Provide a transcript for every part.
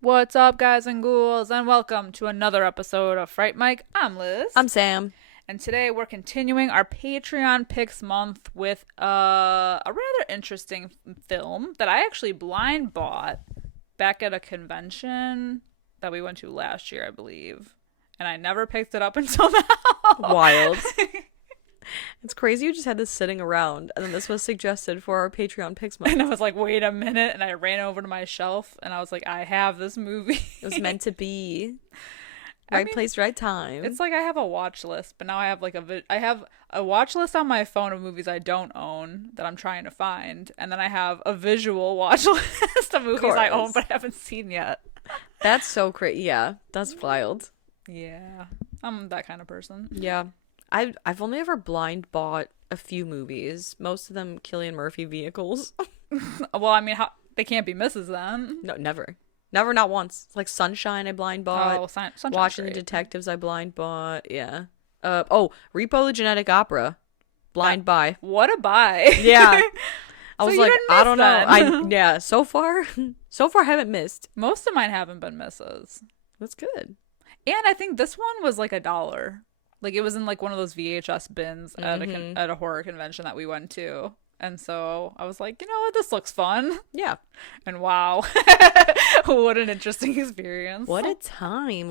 What's up, guys and ghouls, and welcome to another episode of Fright Mic. I'm Liz. I'm Sam. And today we're continuing our Patreon Picks month with a rather interesting film that I actually blind bought back at a convention that we went to last year, I believe. And I never picked it up until now. Wild. It's crazy you just had this sitting around, and then this was suggested for our Patreon Picks month. And I was like, wait a minute, and I ran over to my shelf, and I was like, I have this movie. It was meant to be. Right place, right time. It's like I have a watch list, but now I have like I have a watch list on my phone of movies I don't own that I'm trying to find, and then I have a visual watch list of movies I own but haven't seen yet. That's so crazy. Yeah, that's wild. Yeah, I'm that kind of person. Yeah. I've only ever blind bought a few movies, most of them Cillian Murphy vehicles. Well, I mean, they can't be misses then. No, never, not once. Like Sunshine, I blind bought. Oh, Sunshine's Watching great. the Detectives, I blind bought. Yeah. Repo the Genetic Opera, blind buy. What a buy! Yeah. I So was you like, didn't I don't miss know. Yeah. So far, I haven't missed. Most of mine haven't been misses, That's good. and I think this one was like $1. Like, it was in, like, one of those VHS bins at a horror convention that we went to. And so I was like, you know what? This looks fun. Yeah. And wow. What an interesting experience. What a time.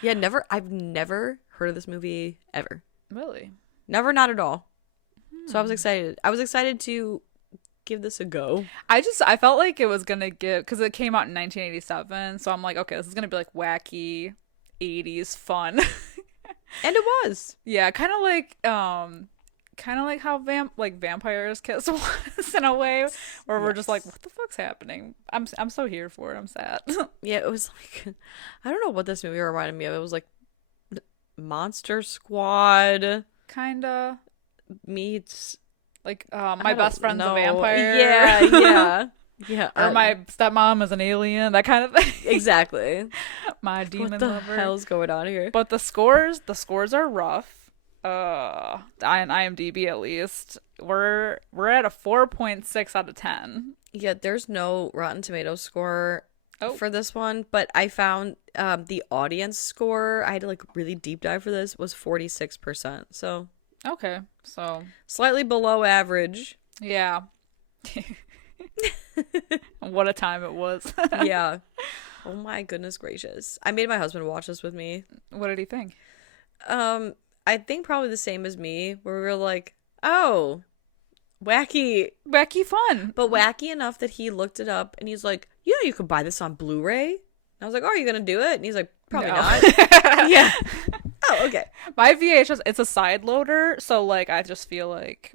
Yeah, I've never heard of this movie ever. Really? Never, not at all. So I was excited. I was excited to give this a go. I felt like it was going to because it came out in 1987. So I'm like, okay, this is going to be like wacky 80s fun. And it was. Yeah, kind of like how Vampires Kiss was in a way, where we're just like, what the fuck's happening? I'm so here for it. I'm sad. Yeah, it was like, I don't know what this movie reminded me of. It was like Monster Squad Kinda meets like my best friend's a vampire. Yeah. Yeah. Or my stepmom is an alien, that kind of thing. Exactly. My demon What the lover. hell's going on here? But the scores are rough. On IMDb at least. We're at a 4.6 out of 10. Yeah, there's no Rotten Tomatoes score for this one, but I found the audience score, I had to like really deep dive for this, was 46%. So Okay. So slightly below average. yeah. What a time it was. Yeah. Oh my goodness gracious. I made my husband watch this with me. What did he think? I think probably the same as me, where we were like, oh, wacky Fun. but wacky enough that he looked it up and he's like, you know, you could buy this on Blu-ray. And I was like, oh, are you gonna do it? And he's like, probably No. not. Yeah. Oh, okay. My VHS, it's a side loader, so like I just feel like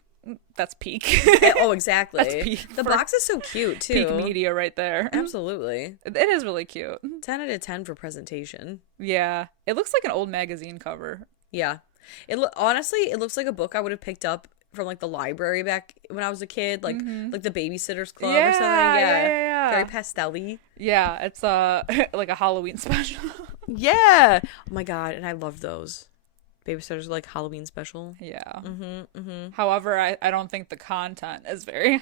that's peak. Oh, exactly. That's peak The for- box is so cute too. Peak media right there. Absolutely. It is really cute. 10 out of 10 for presentation. Yeah. It looks like an old magazine cover. Yeah. Honestly, it looks like a book I would have picked up from like the library back when I was a kid, like the Babysitter's Club or something. Yeah. Very pastel-y. Yeah, it's like a Halloween special. Yeah. Oh my god, and I love those. Babysitters like Halloween special. Yeah. However, I don't think the content is very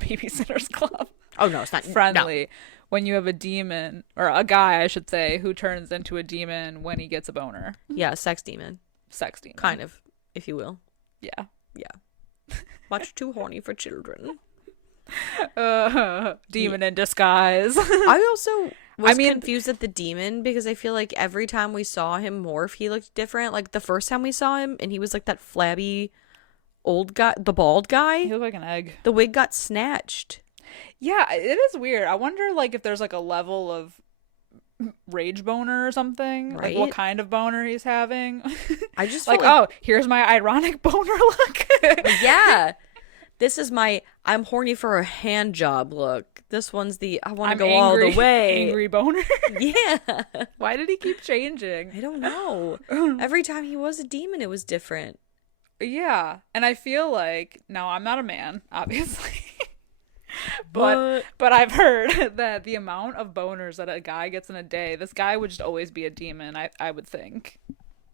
Babysitter's Club Oh no, it's not friendly. No. When you have a demon, or a guy, I should say, who turns into a demon when he gets a boner. Yeah, sex demon. Sex demon. Kind of, if you will. Yeah. Yeah. Much too horny for children. Demon in disguise. I also was confused at the demon because I feel like every time we saw him morph, he looked different. Like the first time we saw him, and he was like that flabby old guy, the bald guy. He looked like an egg. The wig got snatched. Yeah, it is weird. I wonder, like, if there's like a level of rage boner or something. Right? Like what kind of boner he's having. I just like, oh, here's my ironic boner look. Yeah. This is my I'm horny for a hand job look. This one's the I want to go all the way. Angry boner. Yeah. Why did he keep changing? I don't know. Every time he was a demon, it was different. Yeah. And I feel like, now I'm not a man, obviously. But I've heard that the amount of boners that a guy gets in a day, this guy would just always be a demon, I would think.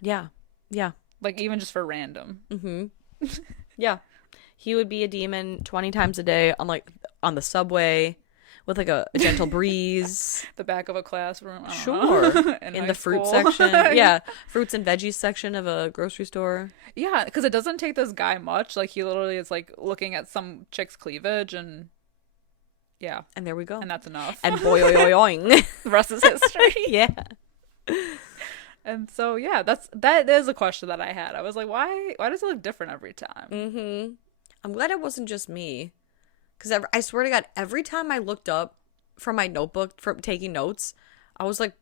Yeah. Yeah. Like, even just for random. Mm-hmm. Yeah. He would be a demon 20 times a day on the subway with like a gentle breeze. The back of a classroom. Sure. In the fruit section. Yeah. Fruits and veggies section of a grocery store. Yeah, because it doesn't take this guy much. Like, he literally is like looking at some chick's cleavage and yeah. And there we go. And that's enough. And boing. The rest is history. Yeah. And so, yeah, that is a question that I had. I was like, why does it look different every time? Mm-hmm. I'm glad it wasn't just me. Because I swear to God, every time I looked up from my notebook from taking notes, I was like,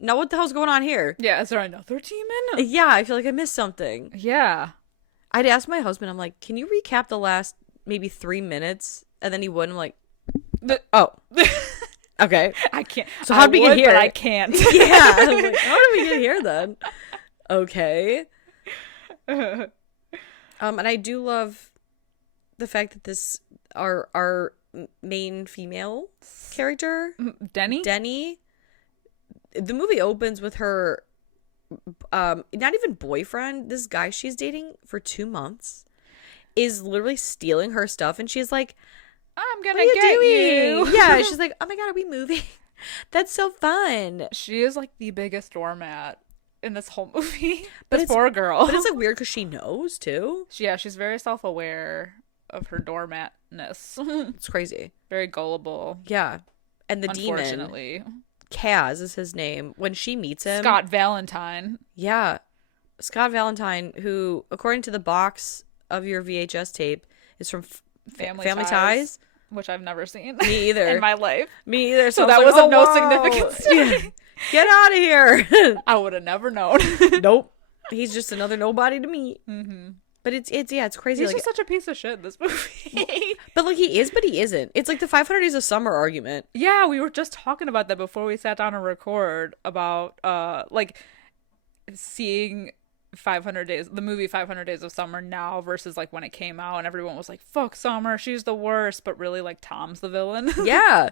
now what the hell's going on here? Yeah, is there another demon? Yeah, I feel like I missed something. Yeah. I'd ask my husband, I'm like, can you recap the last maybe 3 minutes? And then he would, I'm like, oh. Okay. I can't. So how'd we get here? But I can't. Yeah. I was like, how did we get here then? Okay. And I do love the fact that this our main female character, Denny, the movie opens with her not even boyfriend, this guy she's dating for 2 months is literally stealing her stuff, and she's like, I'm gonna get you. Yeah, she's like, oh my God, are we moving? That's so fun. She is like the biggest doormat in this whole movie. This poor girl. But it's like weird because she knows too. She's very self-aware of her doormatness. It's crazy. Very gullible. Yeah. And the unfortunately. demon, Kaz is his name. When she meets him. Scott Valentine. Yeah. Scott Valentine, who, according to the box of your VHS tape, is from Family Ties. Which I've never seen. Me either. In my life. Me either. So that was of no significance to me. Yeah. Get out of here. I would have never known. Nope. He's just another nobody to me. Mm-hmm. But it's crazy. He's just such a piece of shit, this movie. But like he is, but he isn't. It's like the 500 Days of Summer argument. Yeah, we were just talking about that before we sat down to record about like seeing 500 Days, the movie 500 Days of Summer now versus like when it came out and everyone was like, fuck Summer, she's the worst, but really like Tom's the villain. Yeah.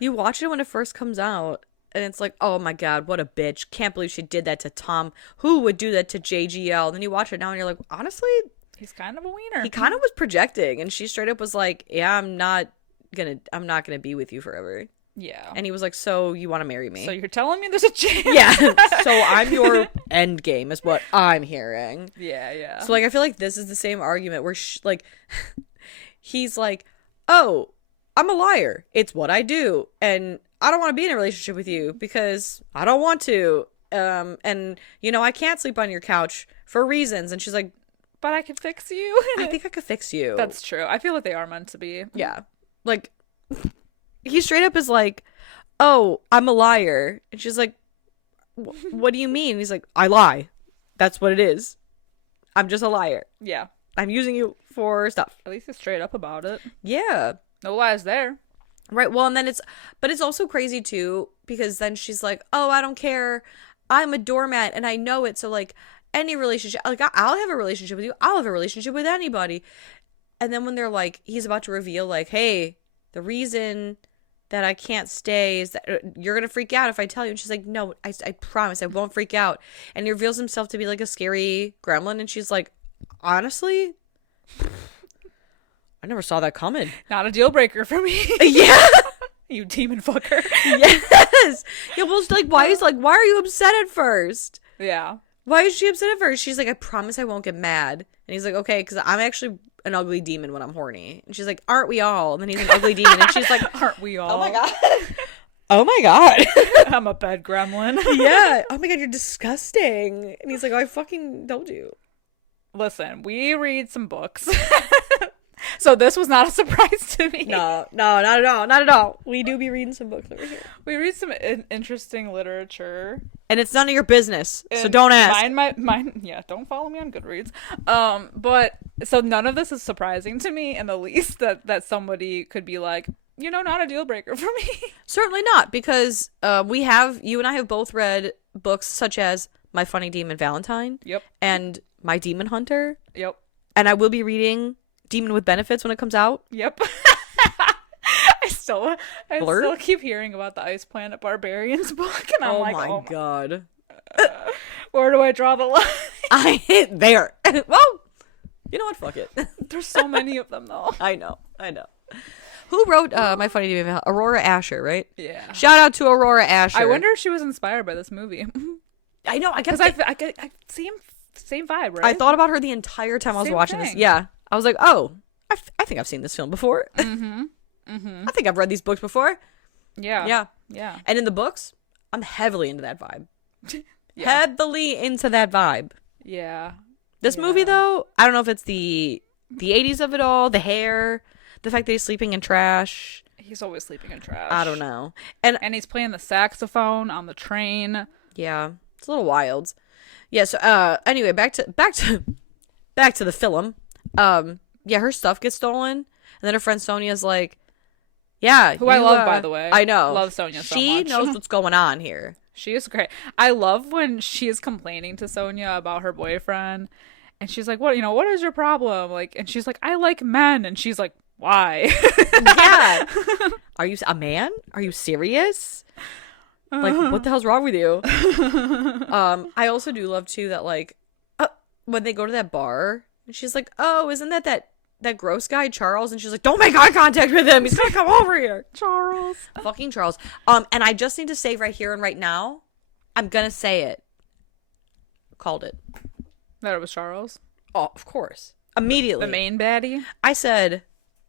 You watch it when it first comes out and it's like, oh my God, what a bitch. Can't believe she did that to Tom. Who would do that to JGL? And then you watch it now and you're like, honestly, he's kind of a wiener. He kind of was projecting, and she straight up was like, yeah, I'm not gonna be with you forever. Yeah. And he was like, so you want to marry me? So you're telling me there's a chance? Yeah. So I'm your end game is what I'm hearing. Yeah. So like I feel like this is the same argument where like he's like, oh, I'm a liar. It's what I do, and I don't want to be in a relationship with you because I don't want to. And you know, I can't sleep on your couch for reasons. And she's like, but I can fix you. I think I could fix you. That's true. I feel like they are meant to be. Yeah. Like, he straight up is like, oh, I'm a liar. And she's like, what do you mean? And he's like, I lie. That's what it is. I'm just a liar. Yeah. I'm using you for stuff. At least he's straight up about it. Yeah. No lies there. Right. Well, and then it's also crazy too, because then she's like, oh, I don't care. I'm a doormat and I know it. So like any relationship, like I'll have a relationship with you. I'll have a relationship with anybody. And then when they're like, he's about to reveal like, hey, the reason that I can't stay is that you're going to freak out if I tell you. And she's like, no, I promise I won't freak out. And he reveals himself to be like a scary gremlin. And she's like, honestly, I never saw that coming. Not a deal breaker for me. Yeah. You demon fucker. Yes. Yeah, well, like, why are you upset at first? Yeah. Why is she upset at first? She's like, I promise I won't get mad. And he's like, okay, because I'm actually an ugly demon when I'm horny. And she's like, aren't we all? And then he's an ugly demon. And she's like, aren't we all? Oh my God. Oh my God. I'm a bed gremlin. Yeah. Oh my God, you're disgusting. And he's like, oh, I fucking told you. Listen, we read some books. So this was not a surprise to me. No, not at all. Not at all. We do be reading some books over here. We read some interesting literature. And it's none of your business, so don't ask. Mine, yeah, don't follow me on Goodreads. But, so none of this is surprising to me in the least that somebody could be like, you know, not a deal breaker for me. Certainly not, because you and I have both read books such as My Funny Demon Valentine. Yep. And My Demon Hunter. Yep. And I will be reading Demon with Benefits when it comes out. Yep. I still keep hearing about the Ice Planet Barbarians book, and I'm like, oh my god. Where do I draw the line? I hit there. Well, you know what? Fuck it. There's so many of them, though. I know. Who wrote My Funny Demon? Aurora Asher, right? Yeah. Shout out to Aurora Asher. I wonder if she was inspired by this movie. I know. I Because I same vibe, right? I thought about her the entire time I was watching this. Yeah. I was like, oh, I think I've seen this film before. Mm-hmm. Mm-hmm. I think I've read these books before. Yeah. And in the books, I'm heavily into that vibe. Yeah. Heavily into that vibe. Yeah. This movie, though, I don't know if it's the 80s of it all, the hair, the fact that he's sleeping in trash. He's always sleeping in trash. I don't know. And he's playing the saxophone on the train. Yeah, it's a little wild. Yeah. So, anyway, back to the film. Yeah, her stuff gets stolen, and then her friend Sonia's like, "Yeah, who I love, by the way. I know, Love Sonia so much. She knows what's going on here. She is great. I love when she is complaining to Sonia about her boyfriend, and she's like, "What is your problem?" Like, and she's like, "I like men," and she's like, "Why?" Yeah. Are you a man? Are you serious? Like, what the hell's wrong with you? I also do love too that like when they go to that bar and she's like, "Oh, isn't that gross guy Charles?" And she's like, "Don't make eye contact with him. He's gonna come over here." Charles. Fucking Charles. And I just need to say right here and right now, I'm gonna say it. Called it. That it was Charles. Oh, of course. Immediately. The main baddie. I said,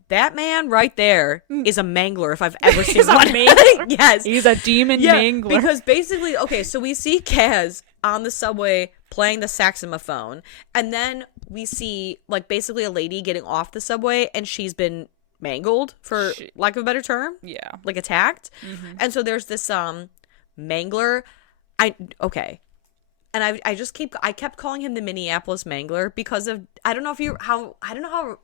that man right there is a mangler if I've ever seen He's one. a mangler? Yes. He's a demon mangler. Because basically, okay, so we see Kaz on the subway playing the saxophone, and then we see, like, basically a lady getting off the subway, and she's been mangled, for lack of a better term. Yeah. Like, attacked. Mm-hmm. And so there's this mangler. Okay. And I kept calling him the Minneapolis Mangler because of, I don't know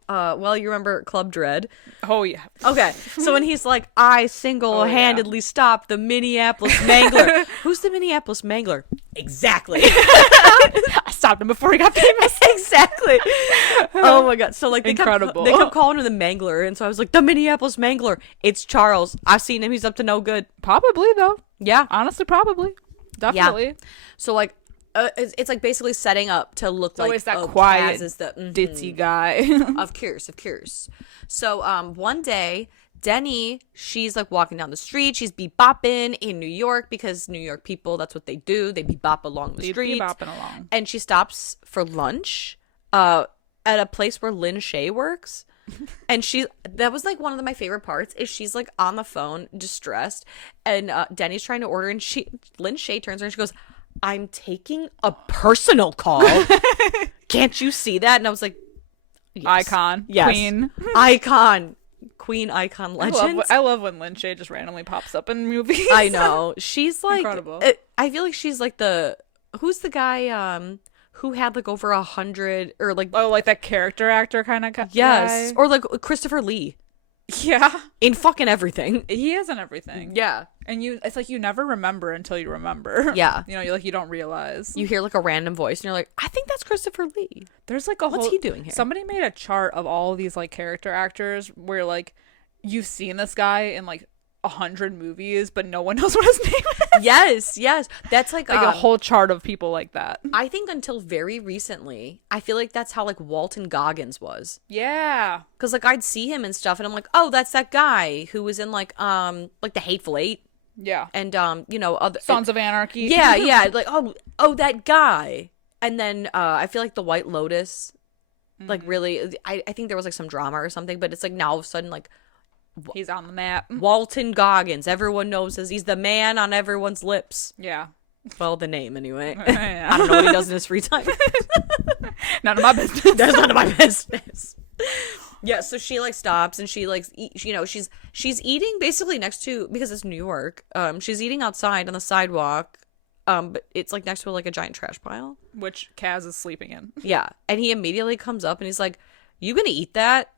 how well you remember Club Dread. Oh, yeah. Okay. So when he's like, I single-handedly stopped the Minneapolis Mangler. Who's the Minneapolis Mangler? Exactly. I stopped him before he got famous. Exactly. Oh my God. So like they kept calling him the Mangler. And so I was like, the Minneapolis Mangler. It's Charles. I've seen him. He's up to no good. Probably, though. Yeah. Honestly, probably. Definitely. Yeah. So like, it's like basically setting up to look it's like always that quiet, Kaz is the ditzy guy. Of course. So one day, Denny, she's like walking down the street. She's bebopping in New York because New York people, that's what they do. They bebop along the street. Bebopping along. And she stops for lunch at a place where Lynn Shay works. And that was like one of my favorite parts is she's like on the phone distressed and Denny's trying to order and Lynn Shay turns her and she goes, "I'm taking a personal call." Can't you see that? And I was like, yes. Icon. Yes. Queen. Queen icon legend. I love when Lynn Shay just randomly pops up in movies. I know. She's like incredible. I feel like she's like who's the guy who had like over 100 or like like that character actor kind of guy. Yes. Or like Christopher Lee. Yeah. In fucking everything. He is in everything. Yeah. And it's like you never remember until you remember. Yeah. You don't realize. You hear like a random voice and you're like, I think that's Christopher Lee. There's like what's he doing here? Somebody made a chart of all of these like character actors where like you've seen this guy in like 100 movies, but no one knows what his name is. Yes. That's like a whole chart of people like that. I think until very recently, I feel like that's how like Walton Goggins was. Yeah. Because like I'd see him and stuff, and I'm like, oh, that's that guy who was in like The Hateful Eight. Yeah. And other Sons of Anarchy. Yeah. Like oh that guy. And then I feel like The White Lotus, like really, I think there was like some drama or something, but it's like now all of a sudden like. He's on the map. Walton Goggins. Everyone knows he's the man on everyone's lips. Yeah. Well, the name anyway. Yeah. I don't know what he does in his free time. None of my business. That's none of my business. Yeah, so she like stops and she like she's eating basically next to, because it's New York. She's eating outside on the sidewalk. But it's like next to like a giant trash pile, which Kaz is sleeping in. Yeah, and he immediately comes up and he's like, "You gonna eat that?"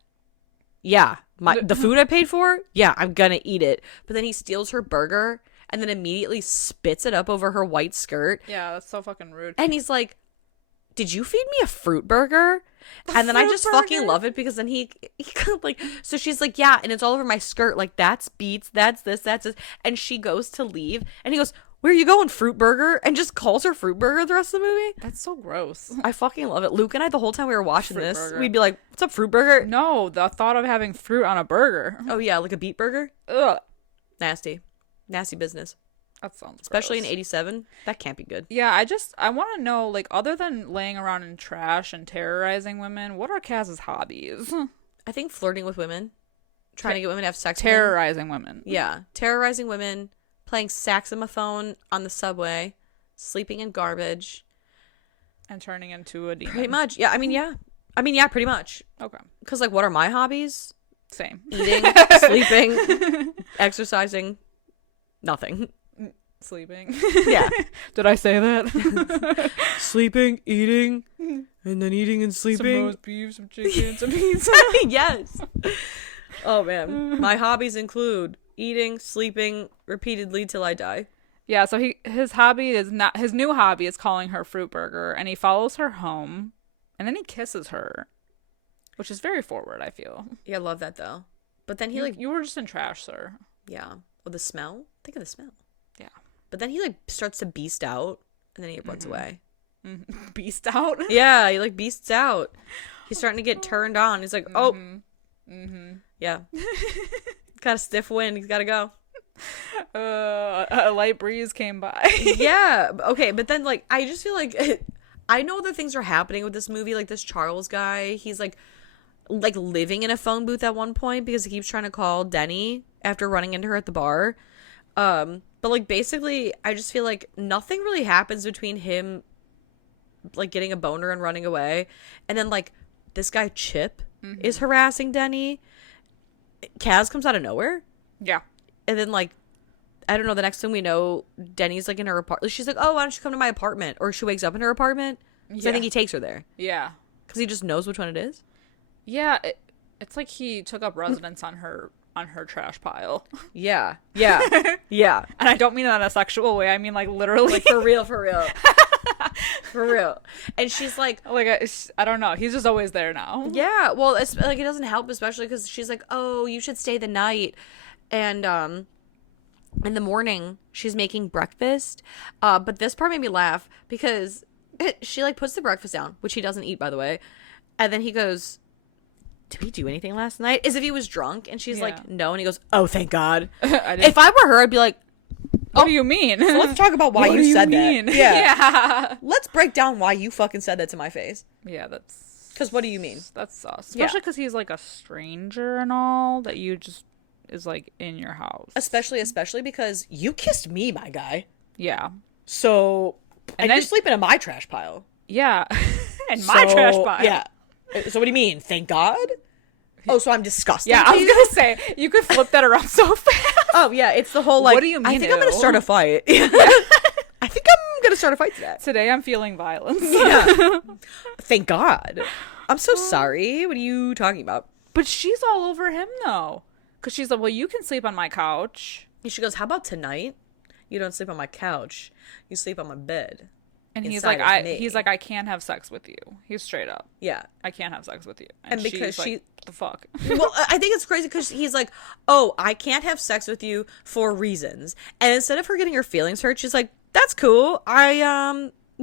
Yeah. The food I paid for? Yeah, I'm gonna eat it. But then he steals her burger and then immediately spits it up over her white skirt. Yeah, that's so fucking rude. And he's like, "Did you feed me a fruit burger?" And then I just fucking love it because then he kind of like, so she's like, yeah, and it's all over my skirt. Like, that's beets, that's this. And she goes to leave and he goes, where are you going, Fruit Burger? And just calls her Fruit Burger the rest of the movie. That's so gross. I fucking love it. Luke and I, the whole time we were watching Fruit this, burger. we'd be like, what's up, Fruit Burger? No, the thought of having fruit on a burger. Oh, yeah, like a beet burger? Ugh. Nasty. Nasty business. That sounds Especially gross. in 87. That can't be good. Yeah, I want to know, like, other than laying around in trash and terrorizing women, what are Kaz's hobbies? I think flirting with women. Trying to get women to have sex with him. Terrorizing women. Yeah. Terrorizing women. Playing saxophone on the subway. Sleeping in garbage. And turning into a demon. Pretty much. Yeah, yeah, pretty much. Okay. Because, like, what are my hobbies? Same. Eating, sleeping, exercising, nothing. Sleeping. Yeah. Did I say that? Sleeping, eating, and then eating and sleeping. Some roast beef, some chicken, some pizza. Yes. Oh, man. My hobbies include eating, sleeping repeatedly till I die. Yeah, so his new hobby is calling her Fruit Burger, and he follows her home, and then he kisses her, which is very forward, I feel. Yeah, I love that, though. But then he, You were just in trash, sir. yeah. Oh, the smell? Think of the smell. Yeah. But then he, like, starts to beast out, and then he runs away. Mm-hmm. Beast out? Yeah, he, like, beasts out. He's starting to get turned on. He's like, oh. Mm-hmm. Yeah. Got a stiff wind. He's got to go. A light breeze came by. Yeah. Okay, but then, like, I just feel like I know that things are happening with this movie. Like, this Charles guy, he's, like living in a phone booth at one point because he keeps trying to call Denny after running into her at the bar. But, like, basically, I just feel like nothing really happens between him, like, getting a boner and running away. And then, like, this guy Chip is harassing Denny. Kaz comes out of nowhere. Yeah. And then, like, I don't know, the next thing we know, Denny's, like, in her apartment. She's like, oh, why don't you come to my apartment? Or she wakes up in her apartment. So I think he takes her there. Yeah. Because he just knows which one it is. Yeah, it's like he took up residence on her trash pile. Yeah. Yeah. Yeah. And I don't mean that in a sexual way. I mean, like, literally. Like, for real. For real. And she's like, I don't know. He's just always there now. yeah. Well, it's, like, it doesn't help, especially because she's like, oh, you should stay the night. And, in the morning, she's making breakfast. But this part made me laugh because she, like, puts the breakfast down, which he doesn't eat, by the way. And then he goes, did we do anything last night? As if he was drunk. And she's like, no. And he goes, oh, thank God. If I were her, I'd be like, what do you mean? So let's talk about why you said that. Yeah. Yeah. Let's break down why you fucking said that to my face. Yeah, that's... Because what do you mean? That's sus. Especially because he's, like, a stranger and all, that you just is, like, in your house. Especially because you kissed me, my guy. Yeah. So... And then, you're sleeping in my trash pile. Yeah. In my trash pile. Yeah. So what do you mean? Thank God? Oh, so I'm disgusting. Yeah, I was going to say, you could flip that around so fast. Oh, yeah. It's the whole, like, what do you mean? I think I'm going to start a fight. I think I'm going to start a fight today. Today I'm feeling violence. Yeah. Thank God. I'm so sorry. What are you talking about? But she's all over him, though. Because she's like, well, you can sleep on my couch. And she goes, how about tonight? You don't sleep on my couch. You sleep on my bed. And he's like, I can't have sex with you. He's straight up. Yeah. I can't have sex with you. And because she's like, what the fuck? Well, I think it's crazy because he's like, oh, I can't have sex with you for reasons. And instead of her getting her feelings hurt, she's like, that's cool. We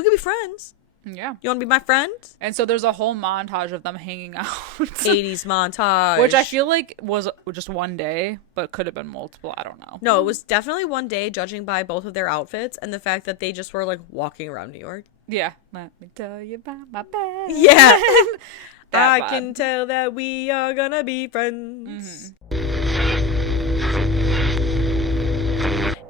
could be friends. Yeah. You want to be my friend? And so there's a whole montage of them hanging out. 80s montage. Which I feel like was just one day, but could have been multiple. I don't know. No, it was definitely one day, judging by both of their outfits and the fact that they just were, like, walking around New York. Yeah. Let me tell you about my bed. Yeah. I can tell that we are gonna be friends.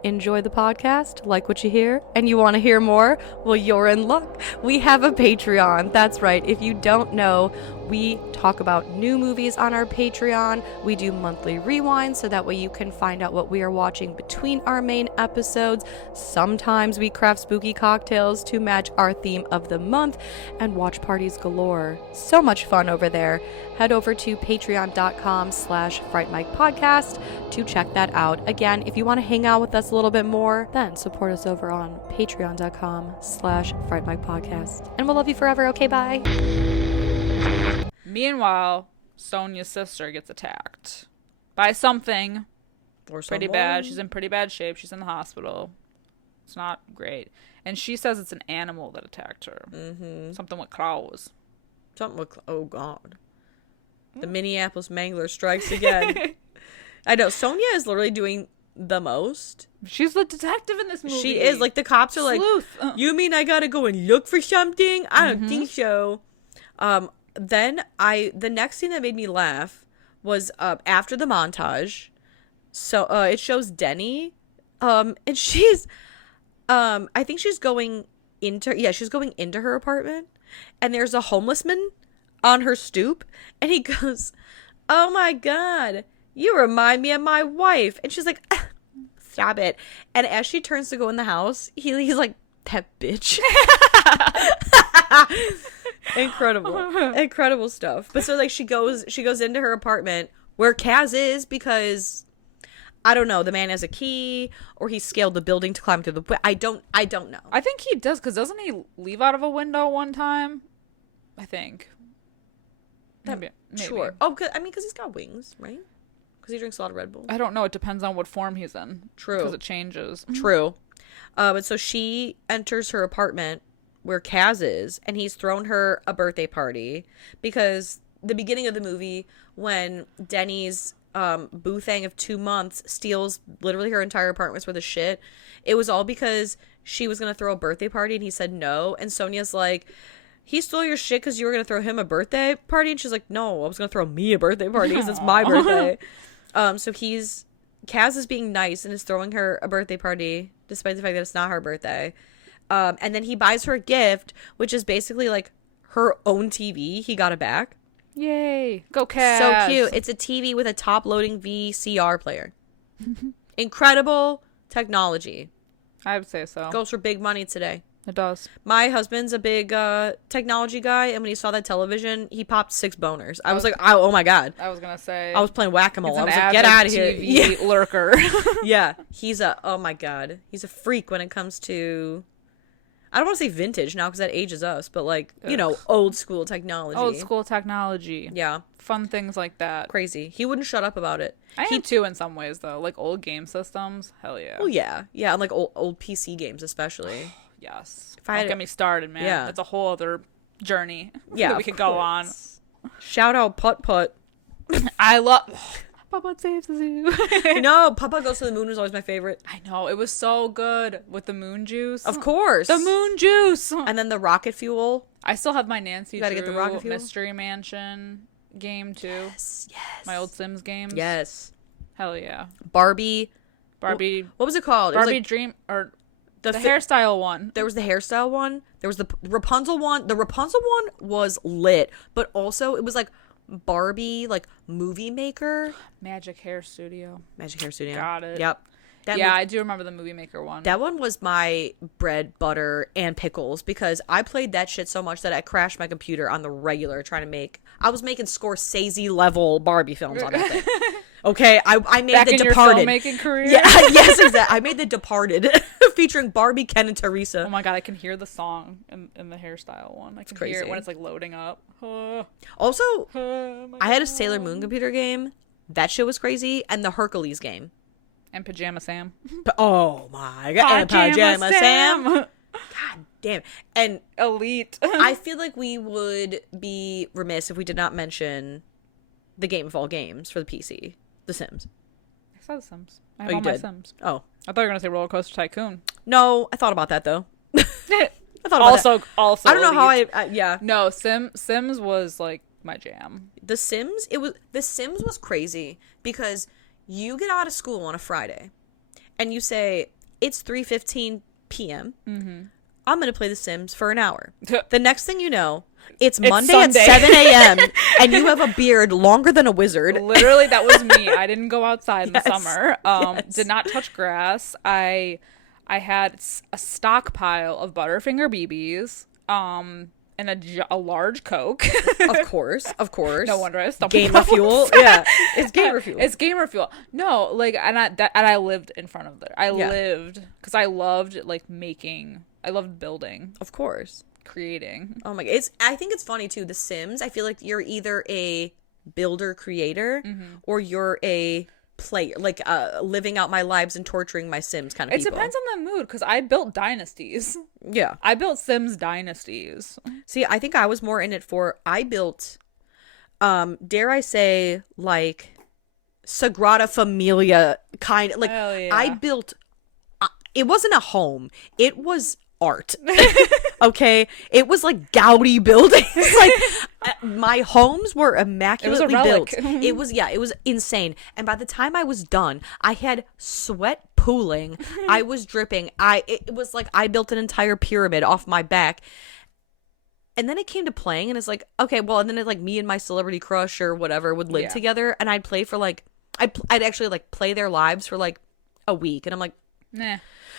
Enjoy the podcast, like what you hear, and you want to hear more? Well, you're in luck. We have a Patreon. That's right. If you don't know, we talk about new movies on our Patreon. We do monthly rewinds so that way you can find out what we are watching between our main episodes. Sometimes we craft spooky cocktails to match our theme of the month, and watch parties galore. So much fun over there. Head over to patreon.com/Fright Mic podcast to check that out. Again, if you want to hang out with us a little bit more, then support us over on patreon.com/Fright Mic podcast. And we'll love you forever. Okay, bye. Meanwhile, Sonia's sister gets attacked by something Or pretty someone. bad. She's in pretty bad shape. She's in the hospital. It's not great. And she says it's an animal that attacked her. Mm-hmm. Something with claws. Something with, oh God. The Minneapolis Mangler strikes again. I know. Sonia is literally doing the most. She's the detective in this movie. She is. Like, the cops are like, Sleuth. you mean I gotta go and look for something? I don't think so. Then the next thing that made me laugh was after the montage. So it shows Denny, and she's, I think she's going into her apartment, and there's a homeless man on her stoop, and he goes, "Oh my God, you remind me of my wife," and she's like, "Stop it!" And as she turns to go in the house, he's like, "That bitch." Incredible stuff. But so like she goes into her apartment where Kaz is, because I don't know, the man has a key, or he scaled the building to climb through the I don't know. I think he does, because doesn't he leave out of a window one time? I think. Maybe. Sure. Oh, because he's got wings, right? Because he drinks a lot of Red Bull. I don't know. It depends on what form he's in. True. Because it changes. True. But so she enters her apartment where Kaz is, and he's thrown her a birthday party, because the beginning of the movie, when Denny's boothang of 2 months steals literally her entire apartment's worth of shit, it was all because she was going to throw a birthday party and he said no. And Sonia's like, he stole your shit because you were going to throw him a birthday party? And she's like, no, I was going to throw me a birthday party because it's my birthday. So Kaz is being nice and is throwing her a birthday party despite the fact that it's not her birthday. And then he buys her a gift, which is basically like her own TV. He got it back. Yay. Go Kaz. So cute. It's a TV with a top-loading VCR player. Incredible technology. I would say so. Goes for big money today. It does. My husband's a big technology guy, and when he saw that television, he popped 6 boners. I was like, oh my God. I was going to say. I was playing whack-a-mole. I was like, avid get out of here. TV lurker. Yeah. Oh my God. He's a freak when it comes to, I don't want to say vintage now because that ages us, but like, old school technology. Old school technology. Yeah. Fun things like that. Crazy. He wouldn't shut up about it. I am too in some ways, though. Like old game systems. Hell yeah. Oh, yeah. Yeah, and like old PC games especially. Yes. If I had Don't get me started, man. Yeah. It's a whole other journey Yeah, that we could go on. Shout out Putt Putt. I love... Papa saves the zoo. No, Papa Goes to the Moon was always my favorite. I know. It was so good with the moon juice. Of course. The moon juice. And then the rocket fuel. I still have my Nancy gotta Drew get the rocket fuel? Mystery Mansion game, too. Yes. My old Sims games. Yes. Hell yeah. Barbie. What was it called? Barbie it was like Dream... Or... The hairstyle one. There was the hairstyle one. There was the Rapunzel one. The Rapunzel one was lit, but also it was like Barbie, like movie maker. Magic Hair Studio. Got it. Yep. I do remember the movie maker one. That one was my bread, butter, and pickles, because I played that shit so much that I crashed my computer on the regular trying to make... I was making Scorsese level Barbie films on that thing. Okay, I made Back The in Departed. Your filmmaking career? Yeah, yes, exactly. I made The Departed, featuring Barbie, Ken, and Teresa. Oh my God, I can hear the song in the hairstyle one. I can hear it when it's like loading up. Also, Oh my I had a God. Sailor Moon computer game. That shit was crazy. And the Hercules game. And Pajama Sam. Oh my God. And Pajama Sam. God damn. And Elite. I feel like we would be remiss if we did not mention the game of all games for the PC. The Sims. I saw The Sims. I Oh, have you all my did? Sims. Oh. I thought you were going to say Roller Coaster Tycoon. No, I thought about that though. I thought about that. Also. I don't know how Elite. yeah. No, Sims was like my jam. The Sims was crazy because you get out of school on a Friday and you say it's 3:15 p.m. Mm-hmm. I'm going to play The Sims for an hour. The next thing you know, it's Monday Sunday. at 7 a.m. and you have a beard longer than a wizard. Literally, that was me. I didn't go outside in the Yes, summer. yes. Did not touch grass. I had a stockpile of Butterfinger BBs. And a large Coke. Of course. No wonder I stopped. Gamer fuel. Yeah. It's gamer fuel. It's gamer fuel. No, like, and I lived in front of it. I Yeah. lived because I loved like making. I loved building. Of course. creating. Oh my god. I think it's funny too. The Sims, I feel like you're either a builder creator or you're a player, like living out my lives and torturing my Sims kind of It people. depends on the mood, because I built dynasties. Yeah. I built Sims dynasties. See, I think I was more in it for, I built, dare I say, like, Sagrada Familia kind of, like, Hell yeah. I built, it wasn't a home, it was art. Okay, it was like Gaudi buildings. Like my homes were immaculately built. It was insane. And by the time I was done, I had sweat pooling. I was dripping. It was like I built an entire pyramid off my back. And then it came to playing, and it's like, okay, well, and then it, like, me and my celebrity crush or whatever would live together, and I'd play for like, I'd actually like play their lives for like a week, and I'm like, Nah.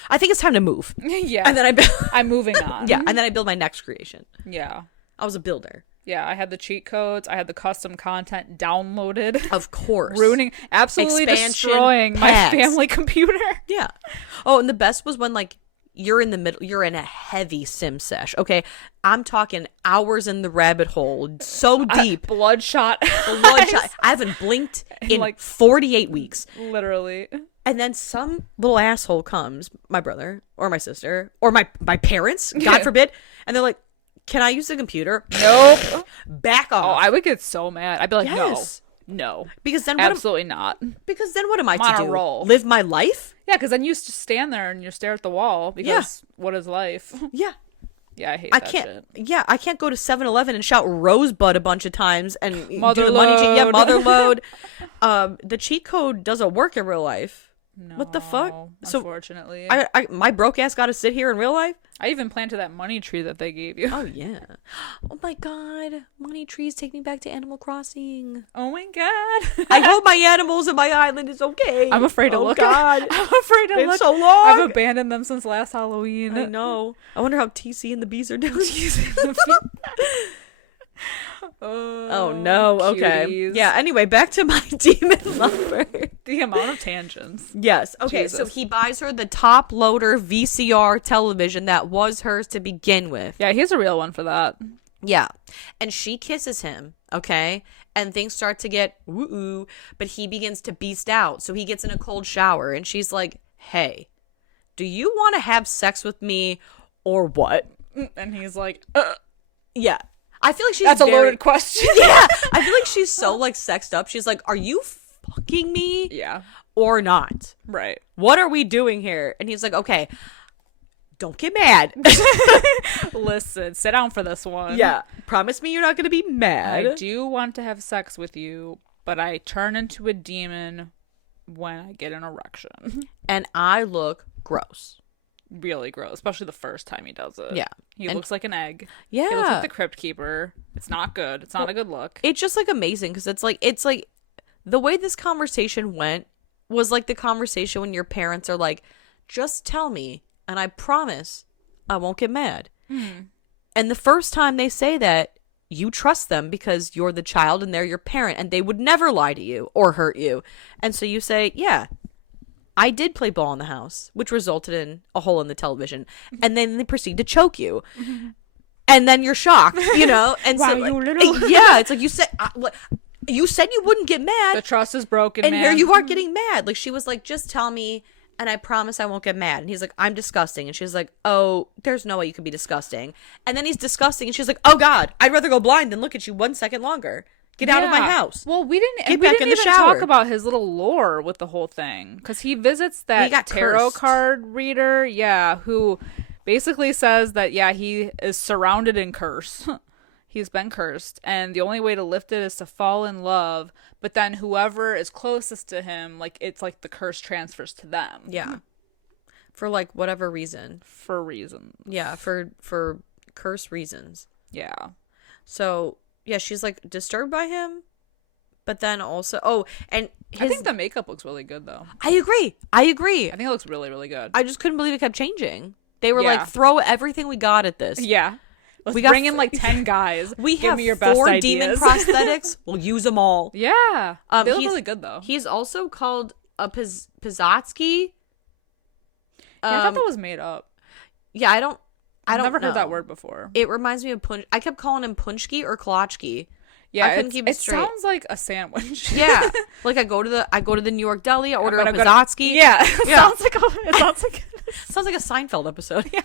I think it's time to move. Yeah. And then I'm moving on. yeah, and then I build my next creation. Yeah. I was a builder. Yeah, I had the cheat codes. I had the custom content downloaded. Of course. Ruining, absolutely Expansion destroying packs. my family computer. Yeah. Oh, and the best was when, like, you're in the middle, you're in a heavy sim sesh. Okay. I'm talking hours in the rabbit hole. So deep. Bloodshot. Bloodshot. I haven't blinked in like 48 weeks. Literally. And then some little asshole comes, my brother or my sister or my parents, God forbid, and they're like, "Can I use the computer?" Nope. Back Oh, off. I would get so mad. I'd be like, Yes. no. Because then Absolutely not. what am I on to a do? roll. Live my life? Yeah, because then you just stand there and you stare at the wall because what is life? Yeah. Yeah, I hate I that can't. shit. Yeah, I can't go to 7-Eleven and shout Rosebud a bunch of times and Mother do the money cheat. Yeah, load. mother load. The cheat code doesn't work in real life. No, What the fuck? So unfortunately. my broke ass got to sit here in real life. I even planted that money tree that they gave you. Oh yeah. Oh my god, money trees take me back to Animal Crossing. Oh my god. I hope my animals and my island is okay. I'm afraid to look. God. I'm afraid to It's look. so long. I've abandoned them since last Halloween. I know. I wonder how TC and the bees are doing. Oh no. Okay. cuties. Yeah. Anyway, back to my demon lover. The amount of tangents. Yes. Okay. So Jesus. he buys her the top loader VCR television that was hers to begin with. Yeah, he's a real one for that. Yeah. And she kisses him, okay? And things start to get woo-oo, but he begins to beast out. So he gets in a cold shower and she's like, "Hey, do you want to have sex with me or what?" And he's like, Yeah. I feel like she's that's a very- loaded question. Yeah. I feel like she's so like sexed up. She's like, "Are you fucking me Yeah. or not? Right. What are we doing here?" And he's like, "Okay, don't get mad." Listen, sit down for this one. Yeah. Promise me you're not going to be mad. I do want to have sex with you, but I turn into a demon when I get an erection. And I look gross. Really gross, especially the first time he does it. Yeah. He And- looks like an egg. Yeah. He looks like the Crypt Keeper. It's not good. It's not a good look. It's just like amazing because it's like the way this conversation went was like the conversation when your parents are like, "Just tell me and I promise I won't get mad." And the first time they say that, you trust them because you're the child and they're your parent and they would never lie to you or hurt you. And so you say, "Yeah, I did play ball in the house," which resulted in a hole in the television. And then they proceed to choke you. And then you're shocked, you know? And Wow, so, you like, little- yeah, it's like you said you wouldn't get mad. The trust is broken, And man. here you are getting mad. Like, she was like, "Just tell me and I promise I won't get mad." And he's like, "I'm disgusting." And she's like, "Oh, there's no way you can be disgusting." And then he's disgusting and she's like, "Oh God, I'd rather go blind than look at you 1 second longer. Get out of my Yeah. house." Well, we didn't. Get We back didn't in the even shower. talk about his little lore with the whole thing because he visits He that got tarot cursed. card reader. Yeah, who basically says that he is surrounded in curse. He's been cursed, and the only way to lift it is to fall in love. But then whoever is closest to him, like it's like the curse transfers to them. Yeah. For like whatever reason. For reasons. Yeah, for curse reasons. Yeah. So, yeah, she's like disturbed by him, but then also and I think the makeup looks really good though. I agree. I think it looks really, really good. I just couldn't believe it kept changing. They were Yeah. like, "Throw everything we got at this." Yeah. Let's We got bring in like 10 guys. We Give have me your best 4 ideas. demon prosthetics. We'll use them all. Yeah. They look he's- really good though. He's also called a Pizatsky. Yeah, I thought that was made up. Yeah, I don't. I've don't never heard that know. word before. It reminds me of punch. I kept calling him punchki or kolachki. Yeah, I couldn't keep it straight. Sounds like a sandwich. Yeah, like I go to the New York deli, I order a gonna go Pizzatsky. Yeah, Yeah. it Sounds like a Seinfeld episode. Yeah,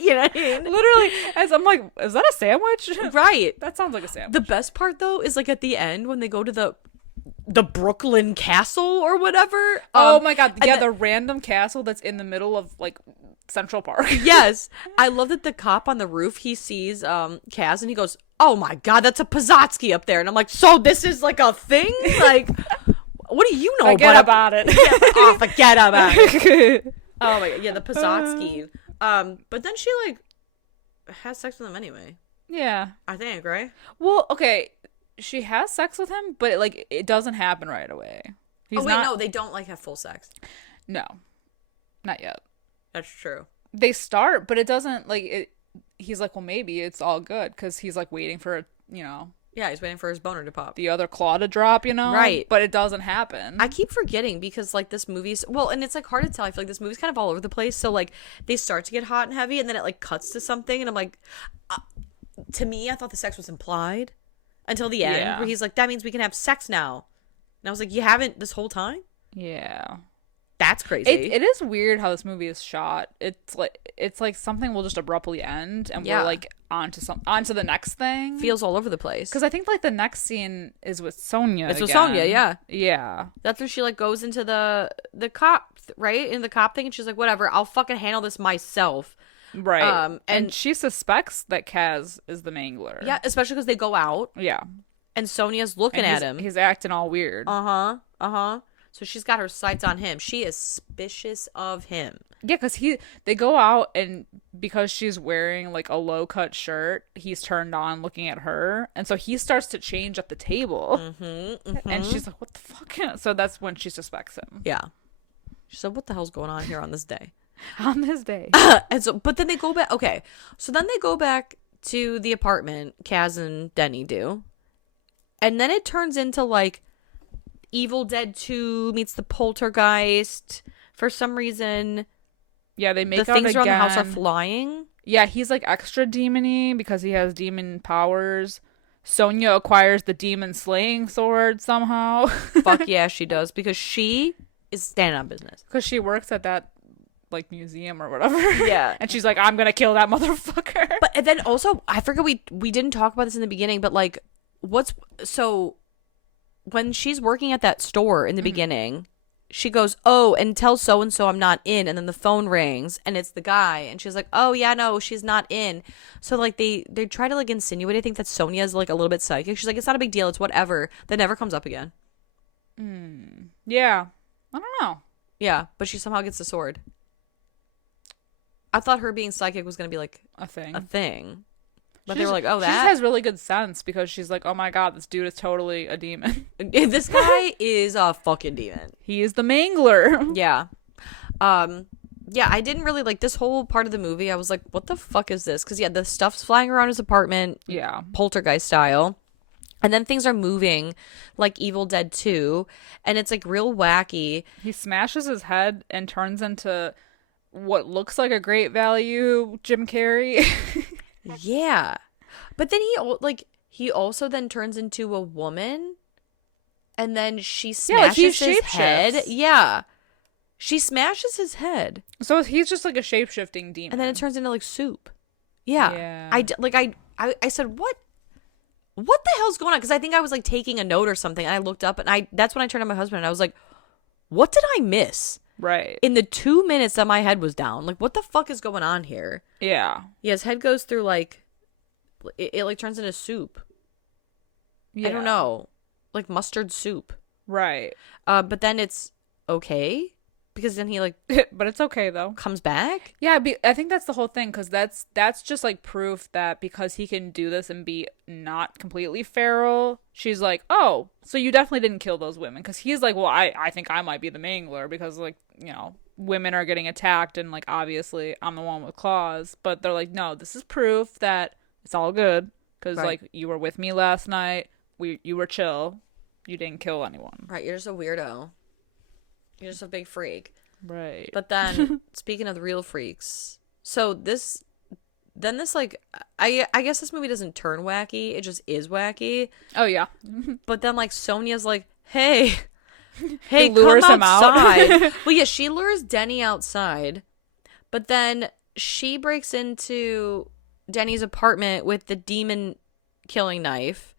you know what I mean? literally. As I'm like, is that a sandwich? Right. That sounds like a sandwich. The best part though is like at the end when they go to the Brooklyn Castle or whatever. Oh my god! and Yeah, the random castle that's in the middle of like Central Park. Yes, I love that the cop on the roof, he sees Kaz and he goes, "Oh my god, that's a Pizzatsky up there," and I'm like, "So this is like a thing? Like, what do you know Forget about it. Yeah, forget about it. Oh my god, yeah, the Pizzatsky. But then she like has sex with him anyway. Yeah. I think, right? Well, okay. She has sex with him, but it doesn't happen right away. No, they don't like have full sex. No, not yet. That's true. They start, but it doesn't like it. He's like, well, maybe it's all good because he's like waiting for Yeah, he's waiting for his boner to pop. the other claw to drop, Right. But it doesn't happen. I keep forgetting because like this movie's and it's like hard to tell. I feel like this movie's kind of all over the place. So like they start to get hot and heavy, and then it like cuts to something, and I'm like, to me, I thought the sex was implied until the end, Yeah. where he's like, that means we can have sex now, and I was like, you haven't this whole time? Yeah. That's crazy. It is weird how this movie is shot. It's like something will just abruptly end, and Yeah. we're like onto the next thing. Feels all over the place. Because I think like the next scene is with Sonia. It's with again. Sonia, yeah. Yeah. That's when she like goes into the cop, right? In the cop thing, and she's like, whatever, I'll fucking handle this myself. Right. And and she suspects that Kaz is the mangler. Yeah, especially because they go out Yeah. and Sonia's looking And at him. He's acting all weird. Uh-huh. So she's got her sights on him. She is suspicious of him. Yeah, because they go out, and because she's wearing like a low cut shirt, he's turned on looking at her, and so he starts to change at the table, and she's like, "What the fuck?" So that's when she suspects him. Yeah. She said, what the hell's going on here on this day? On this day. And so, but then they go back. Okay. So then they go back to the apartment, Kaz and Denny do. And then it turns into like Evil Dead 2 meets the Poltergeist. For some reason, Yeah, they make the out things around the house are again. flying. Yeah, he's like extra demon-y because he has demon powers. Sonia acquires the demon slaying sword somehow. Fuck yeah, she does. Because she is standing on business. Because she works at that like museum or whatever. Yeah. And she's like, I'm gonna kill that motherfucker. But and then also, I forget we didn't talk about this in the beginning, but like, when she's working at that store in the beginning, she goes, oh, and tell so-and-so I'm not in, and then the phone rings, and it's the guy, and she's like, oh, yeah, no, she's not in. So, like, they try to, like, insinuate, I think, that Sonia's, like, a little bit psychic. She's like, it's not a big deal, it's whatever. That never comes up again. Yeah. I don't know. Yeah, but she somehow gets the sword. I thought her being psychic was going to be, like, A thing. a thing. But She they were just- like, oh, She that? just has really good sense because she's like, oh my god, this dude is totally a demon. This guy is a fucking demon. He is the mangler. Yeah. Yeah, I didn't really like this whole part of the movie. I was like, what the fuck is this? Because, yeah, the stuff's flying around his apartment, Yeah. Poltergeist style. And then things are moving like Evil Dead 2. And it's like real wacky. He smashes his head and turns into what looks like a great value Jim Carrey. Yeah. But then he also then turns into a woman. And then she smashes his head. shapeshifts. Yeah. She smashes his head. So he's just like a shape-shifting demon. And then it turns into like soup. Yeah. Yeah. I said, what the hell's going on? Because I think I was like taking a note or something. And I looked up and that's when I turned to my husband and I was like, what did I miss? Right. In the 2 minutes that my head was down. Like, what the fuck is going on here? Yeah. Yeah, his head goes through like, it like turns into soup. Yeah. I don't know. Like mustard soup. Right. But then it's okay. Because then he like But it's okay though. comes back. Yeah, I think that's the whole thing because that's just like proof that because he can do this and be not completely feral, she's like, oh, so you definitely didn't kill those women because he's like, well, I think I might be the mangler because like women are getting attacked and like obviously I'm the one with claws, but they're like, no, this is proof that it's all good because Right. like you were with me last night, you were chill, you didn't kill anyone. Right, you're just a weirdo. You're just a big freak. Right. But then, speaking of the real freaks, so this then this like I guess this movie doesn't turn wacky, it just is wacky. Oh yeah. But then like Sonia's like, hey, lures come him out. outside. Well, yeah, she lures Denny outside, but then she breaks into Denny's apartment with the demon killing knife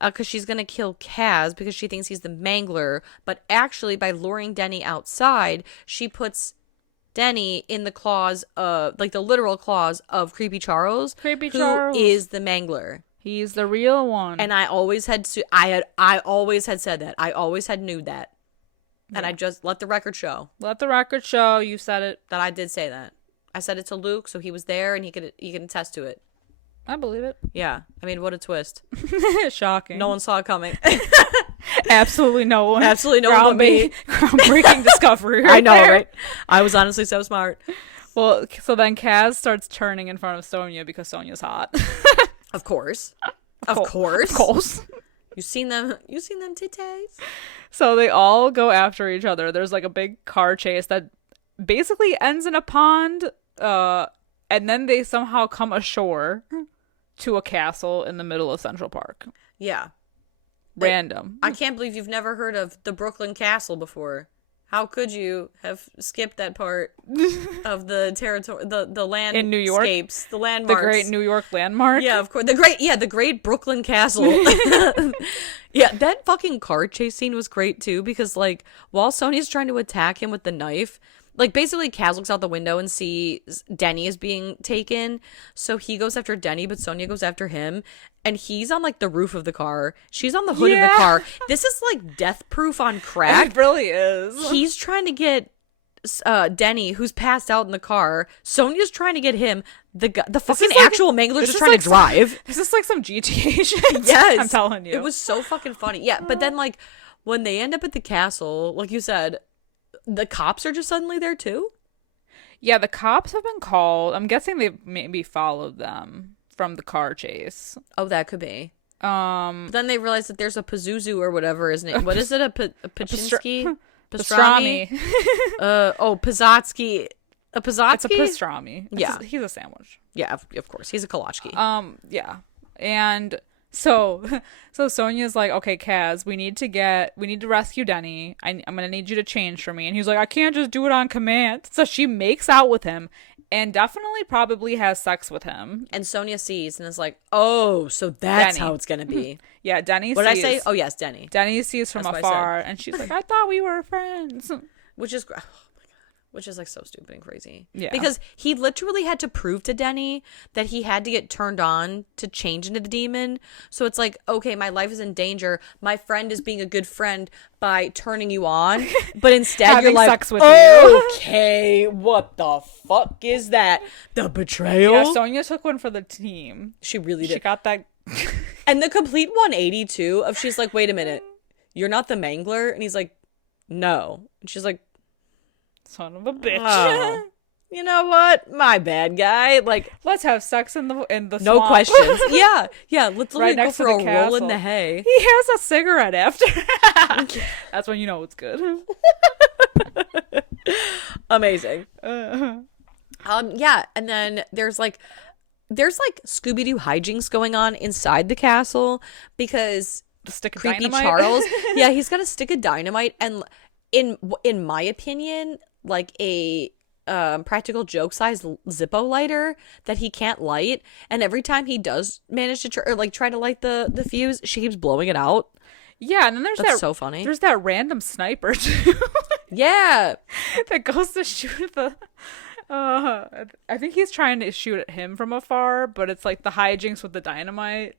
because she's gonna kill Kaz because she thinks he's the Mangler. But actually, by luring Denny outside, she puts Denny in the claws of, like, the literal claws of Creepy Charles, who is the Mangler. He's the real one. And I always had I always had said that. I always had knew that. And I just let the record show. Let the record show you said it. That I did say that. I said it to Luke, so he was there and he can attest to it. I believe it. Yeah. I mean, what a twist. Shocking. No one saw it coming. Absolutely no one. Absolutely no one but me. Groundbreaking discovery. I know, right? I was honestly so smart. Well, so then Kaz starts turning in front of Sonia because Sonia's hot. Of course. Of course. You seen them titties? So they all go after each other. There's like a big car chase that basically ends in a pond, and then they somehow come ashore to a castle in the middle of Central Park. Yeah. Random. I can't believe you've never heard of the Brooklyn Castle before. How could you have skipped that part of the territory, the land in New York, the landmarks, the great New York landmark? Yeah, of course, the great Brooklyn Castle. Yeah, that fucking car chase scene was great too because like while Sonia's trying to attack him with the knife, like basically Kaz looks out the window and sees Denny is being taken, so he goes after Denny, but Sonia goes after him. And he's on, like, the roof of the car. She's on the hood of the car. This is, like, death proof on crack. It really is. He's trying to get Denny, who's passed out in the car. Sonia's trying to get him. The fucking actual Mangler's just trying to drive. This is like some GTA shit. Yes. I'm telling you. It was so fucking funny. Yeah, but then, like, when they end up at the castle, like you said, the cops are just suddenly there, too? Yeah, the cops have been called. I'm guessing they maybe followed them from the car chase. Oh, that could be. But then they realize that there's a Pazuzu or whatever, isn't it? What is it? A Paczynski? Pastrami? Pizzotski. A Pizzotski? It's a pastrami. Yeah. He's a sandwich. Yeah, of course. He's a kolachki. Yeah. And so Sonia's like, okay, Kaz, we need to rescue Denny. I'm gonna need you to change for me. And he's like, I can't just do it on command. So she makes out with him and definitely probably has sex with him. And Sonia sees and is like, oh, so that's Denny. How it's gonna be. Yeah, Denny sees. What did I say? Oh, yes, Denny. Denny sees from afar, and she's like, I thought we were friends. Which is which is like so stupid and crazy. Yeah. Because he literally had to prove to Denny that he had to get turned on to change into the demon. So it's like, okay, my life is in danger. My friend is being a good friend by turning you on. But instead you're like, sex with you. Okay, what the fuck is that? The betrayal? Yeah, Sonia took one for the team. She really did. She got that. And the complete 180 too of she's like, wait a minute. You're not the Mangler? And he's like, no. And she's like, son of a bitch. Oh, you know what? My bad, guy. Like, let's have sex in the swamp. No questions. Yeah. Let's right go for a roll in the hay. He has a cigarette after. That's when you know it's good. Amazing. Yeah, and then there's like Scooby-Doo hijinks going on inside the castle because the stick of Creepy dynamite. Charles. Yeah, he's got a stick of dynamite, and in my opinion, like a practical joke size Zippo lighter that he can't light, and every time he does manage to try to light the fuse, she keeps blowing it out. Yeah, and then That's so funny. There's that random sniper too. Yeah, that goes to shoot the. I think he's trying to shoot at him from afar, but it's like the hijinks with the dynamite.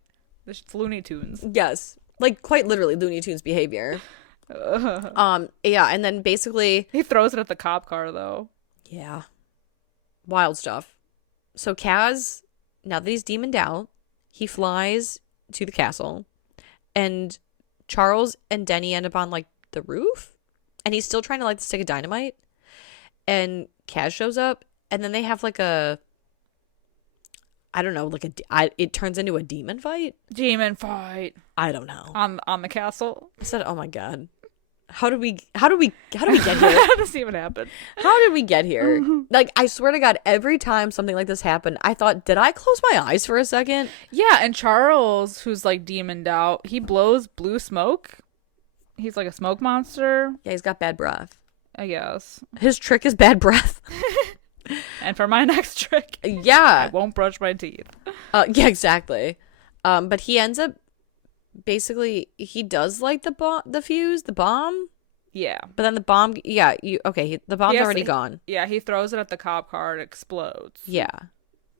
It's Looney Tunes. Yes, like quite literally Looney Tunes behavior. Yeah, and then basically he throws it at the cop car though. Yeah, wild stuff. So Kaz, now that he's demoned out, he flies to the castle, and Charles and Denny end up on like the roof, and he's still trying to light the stick of dynamite, and Kaz shows up, and then they have like a, I don't know, it turns into a demon fight. Demon fight. I don't know. On the castle. I said, oh my god. How did we get here? to see what happened. How did we get here? Like, I swear to God, every time something like this happened, I thought, did I close my eyes for a second? Yeah, and Charles, who's like demoned out, he blows blue smoke. He's like a smoke monster, Yeah, he's got bad breath. I guess. His trick is bad breath. And for my next trick, I Yeah. won't brush my teeth. Yeah, exactly. But he ends up basically, he does like the bomb. Yeah. But then the bomb, the bomb's Yes, already gone. Yeah, he throws it at the cop car, it explodes. Yeah.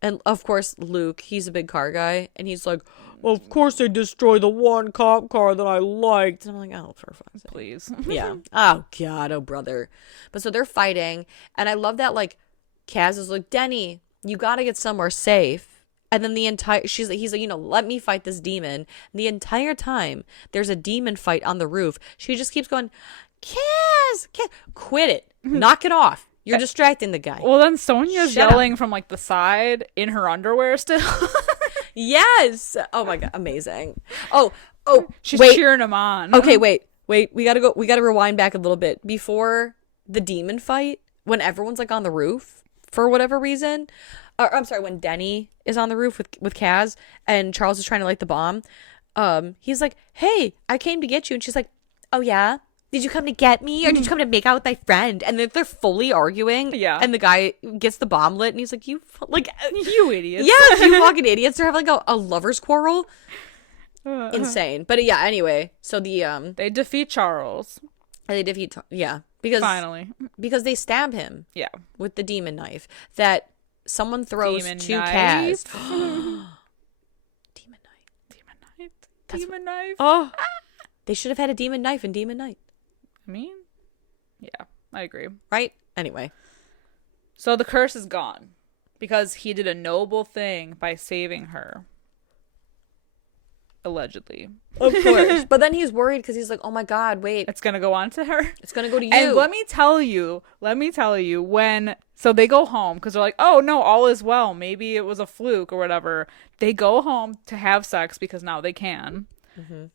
And of course, Luke, he's a big car guy, and he's like, well, of course they destroyed the one cop car that I liked. And I'm like, oh, for fuck's sake. Please. Yeah. Oh, God. Oh, brother. But so they're fighting, and I love that, like, Kaz is like, Denny, you gotta get somewhere safe. And then he's like, let me fight this demon. And the entire time there's a demon fight on the roof, she just keeps going, Kaz, quit it. Knock it off. You're distracting the guy. Well, then Sonya's Shut yelling from like the side in her underwear still. Yes. Oh my God. Amazing. Oh, She's wait. cheering him on. Okay, wait. We gotta rewind back a little bit. Before the demon fight, when everyone's like on the roof for whatever reason, or I'm sorry, when Denny is on the roof with Kaz and Charles is trying to light the bomb, he's like, hey, I came to get you. And she's like, oh yeah? Did you come to get me or did you come to make out with my friend? And they're fully arguing. Yeah. And the guy gets the bomb lit and he's like, you idiots. yeah, you fucking idiots. They're having like a lover's quarrel. Insane. But yeah, anyway, so They defeat Charles. they defeat, yeah, because Finally. because they stab him Yeah. with the demon knife that someone throws Demon to knife? Kaz. Demon knife. Demon knife. Demon knife. Oh, they should have had a demon knife and demon knight, I mean, yeah, I agree. right? Anyway, So the curse is gone because he did a noble thing by saving her. Allegedly. of course. But then he's worried because he's like, oh my God, wait, It's going to go on to her. it's gonna go to you. And let me tell you, so they go home because they're like, oh no, all is well. Maybe it was a fluke or whatever. They go home to have sex because now they can. Mm-hmm.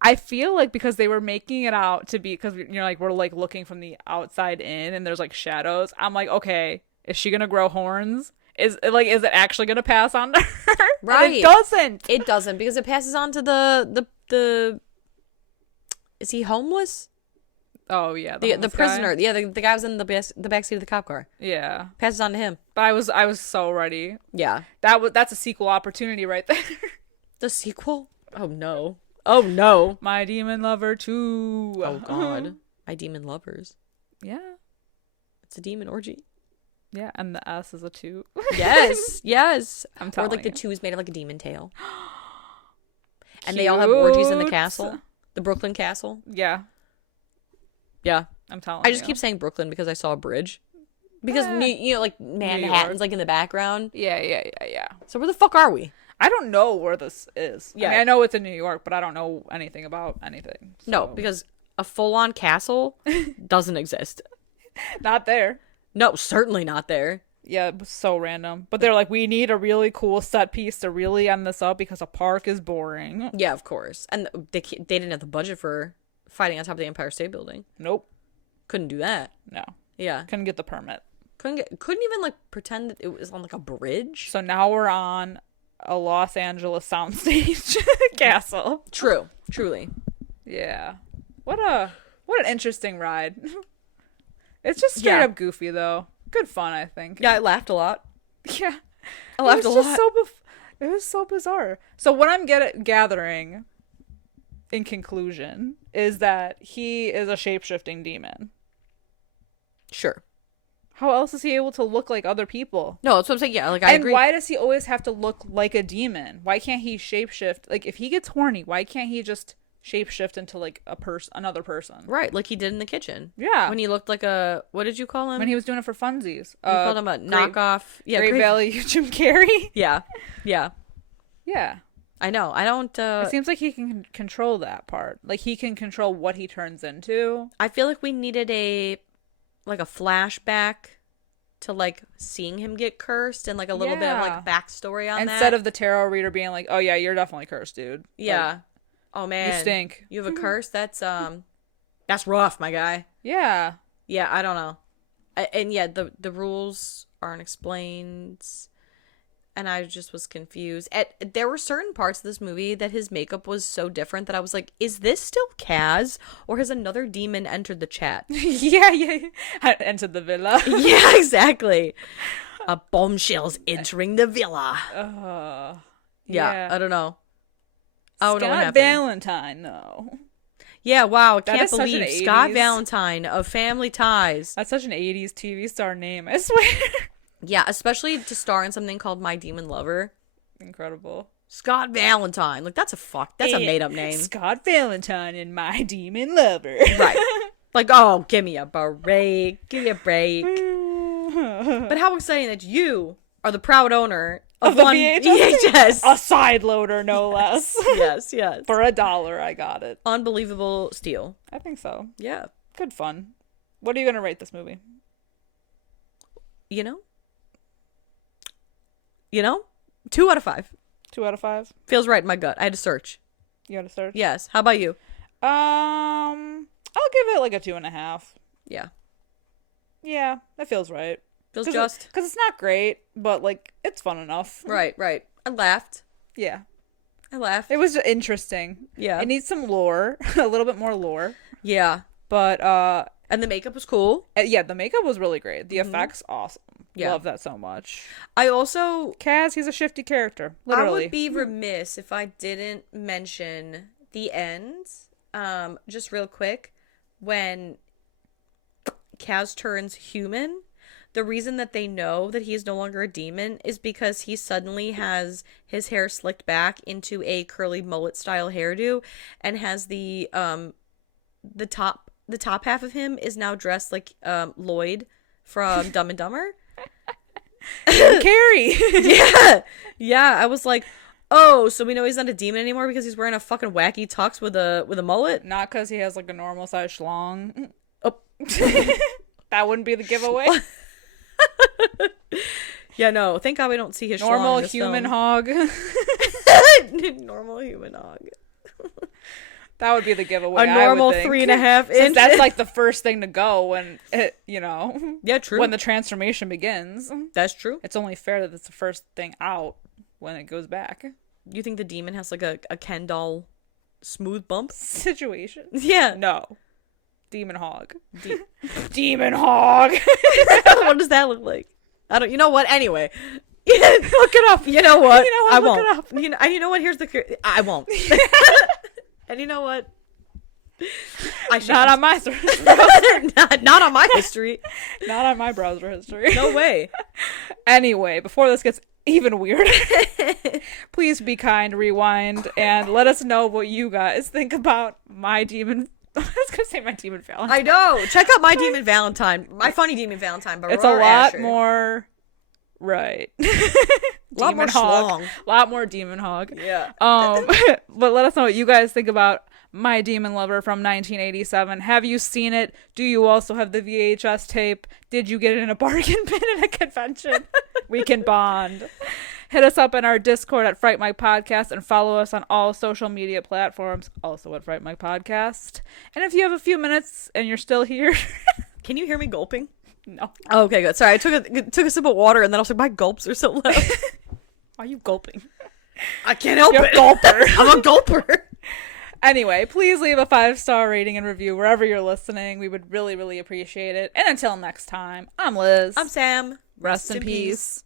I feel like because they were making it out to be, because like we're like looking from the outside in and there's like shadows. I'm like, okay, is she gonna grow horns? Is it actually gonna pass on to her? Right. And it doesn't. It doesn't, because it passes on to the is he homeless? Oh yeah, The homeless prisoner. guy. Yeah, the guy was in the backseat of the cop car. Yeah, Passes on to him. but I was so ready. Yeah. That's a sequel opportunity right there. The sequel? Oh no. Oh no. My Demon Lover 2. Oh God. My demon lovers. Yeah. It's a demon orgy. Yeah, and the S is a 2. Yes. Yes. I'm Or telling like the you. 2 is made of like a demon tail. And they all have orgies in the Cute. castle. The Brooklyn castle. Yeah, Yeah. I'm telling I you. just keep saying Brooklyn because I saw a bridge. Because like Manhattan's York. like in the background. Yeah. So where the fuck are we? I don't know where this is. Yeah. I mean, I know it's in New York, but I don't know anything about anything. No, so- because a full-on castle doesn't exist. not there. No, certainly not there. Yeah, it was so random. But they're like, we need a really cool set piece to really end this up because a park is boring. Yeah, of course. And they didn't have the budget for fighting on top of the Empire State Building. Nope. Couldn't do that. No. Yeah. Couldn't get the permit. Couldn't even like pretend that it was on like a bridge. So now we're on a Los Angeles soundstage castle. True. Truly. Yeah. What an interesting ride. It's just straight Yeah. up goofy though. Good fun, I think. Yeah, I laughed a lot. Yeah. I laughed a lot. It was so bizarre. So what I'm gathering in conclusion is that he is a shape-shifting demon. Sure. How else is he able to look like other people? No, that's what I'm saying. Yeah, like I And agree. why does he always have to look like a demon? Why can't he shapeshift? Like if he gets horny, why can't he just shapeshift into like another person? Right, like he did in the kitchen. Yeah. When he looked like a, what did you call him? When he was doing it for funsies. You called him a knockoff. Yeah, Great Value Jim Carrey. Yeah. Yeah. Yeah. I know. I don't It seems like he can control that part. Like he can control what he turns into. I feel like we needed a flashback to like seeing him get cursed and like a little bit of like backstory on that. Instead of the tarot reader being like, "Oh yeah, you're definitely cursed, dude." Yeah. Like, oh man. you stink. You have a curse? That's That's rough, my guy. Yeah. Yeah, I don't know. And yeah, the rules aren't explained, and I just was confused. There were certain parts of this movie that his makeup was so different that I was like, is this still Kaz, or has another demon entered the chat? yeah. Entered the villa. Yeah, exactly. A bombshell's entering the villa. Yeah, I don't know. I don't know what Scott happened. Valentine, no. Yeah, wow, I That can't is such an believe Scott 80s Valentine of Family Ties. That's such an 80s TV star name, I swear. Yeah, especially to star in something called My Demon Lover. Incredible. Scott Valentine. Like, that's a made-up name. Scott Valentine and My Demon Lover. Right. Like, oh, give me a break. Give me a break. But how exciting that you are the proud owner of the one VHS. A side loader, no less. Yes. For $1, I got it. Unbelievable steal. I think so. Yeah. Good fun. What are you going to rate this movie? You know? 2 out of 5. 2 out of 5? Feels right in my gut. I had to search. You got to search? Yes. How about you? I'll give it like a 2.5. Yeah. Yeah, that feels right. Feels just. Because it's not great, but like it's fun enough. Right. I laughed. Yeah. I laughed. It was interesting. Yeah. It needs some lore, a little bit more lore. Yeah. But and the makeup was cool. Yeah, the makeup was really great. The effects, awesome. Yeah. Love that so much. I also Kaz, he's a shifty character. Literally. I would be remiss if I didn't mention the end. Just real quick, when Kaz turns human, the reason that they know that he is no longer a demon is because he suddenly has his hair slicked back into a curly mullet style hairdo, and has the top half of him is now dressed like Lloyd from Dumb and Dumber. Carrie. Yeah. I was like, oh, so we know he's not a demon anymore because he's wearing a fucking wacky tux with a mullet? Not because he has like a normal size schlong. Oh. That wouldn't be the giveaway. Yeah, no. Thank God we don't see his normal schlong in this human film. hog. Normal human hog. That would be the giveaway. A normal 3.5 inch. Since that's like the first thing to go when it, Yeah, true. when the transformation begins. That's true. It's only fair that it's the first thing out when it goes back. You think the demon has like a Ken doll smooth bump situation? Yeah. No. Demon hog. Demon hog. What does that look like? I don't. You know what? Anyway, look it up. You know what? I won't. Look it up. You know what? Here's the. I won't. And you know what? Not on my not on my history. Not on my browser history. No way. Anyway, before this gets even weirder, please be kind, rewind, and let us know what you guys think about My Demon. I was gonna say My Demon Valentine. I know. Check out My Demon Valentine. My Funny Demon Valentine. But it's a lot more. Right. A lot more schlong. A lot more demon hog. Yeah. But let us know what you guys think about My Demon Lover from 1987. Have you seen it? Do you also have the VHS tape? Did you get it in a bargain bin at a convention? We can bond. Hit us up in our Discord at Fright Mic Podcast and follow us on all social media platforms, also at Fright Mic Podcast. And if you have a few minutes and you're still here... Can you hear me gulping? No. Oh, okay, good. Sorry, I took a sip of water and then I was like, my gulps are so loud. Why are you gulping? I can't help You're it. a gulper. I'm a gulper. Anyway, please leave a 5-star rating and review wherever you're listening. We would really, really appreciate it. And until next time, I'm Liz. I'm Sam. Rest in peace.